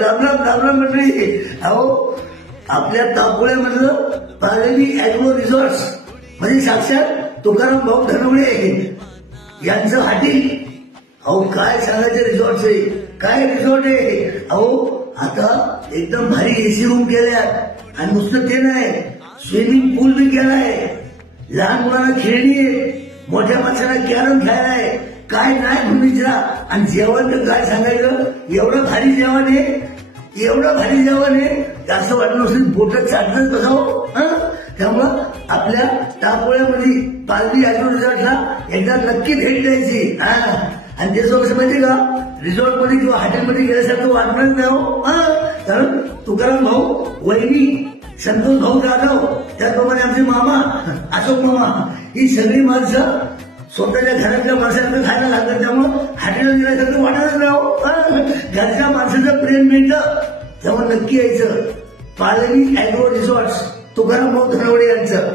राम राम राम राम मंडळी. अहो आपल्या तापोळ्यामधलं पालवी ॲग्रो रिसॉर्ट्स म्हणजे साक्षात तुकाराम भाऊ धनवडे यांचं हॉटेल. अहो काय सांगायचं रिसॉर्ट आहे, काय रिसॉर्ट आहे. अहो आता एकदम भारी एसी रूम केल्यात आणि नुसतं ते नाही, स्विमिंग पूल बी केलाय, लहान मुलांना खेळणी आहे, मोठ्या माणसांना कॅरम खेळायला आहे. काय नाही म्हणून विचारा. आणि जेवण तर काय सांगायचं, एवढं भारी जेवण आहे, एवढं भारी जेवण आहे असं वाटलं नसेल बोटच चाटणं कसं. त्यामुळं आपल्या टापोळ्यामध्ये पालवी ॲग्रो रिसॉर्टला एकदा नक्की भेट द्यायची. आणि त्याचं कसं माहिती का, रिसॉर्ट मध्ये किंवा हॉटेलमध्ये गेल्यासारखं वाटणार नाही हो. कारण तुकाराम भाऊ, वहिनी संतोष भाऊ जाधव, त्याचप्रमाणे आमचे मामा अशोक मामा, ही सगळी माणसं स्वतःच्या घरातल्या माणसांना खायला लागतात. त्यामुळं हॉटेलला गेल्यासारखं वाटतच नाही हो. घरच्या माणसाचं प्रेम मिळतं तेव्हा नक्की यायचं. पालवी ॲग्रो रिसॉर्ट्स तुकाराम भाऊ धनवडे यांचं.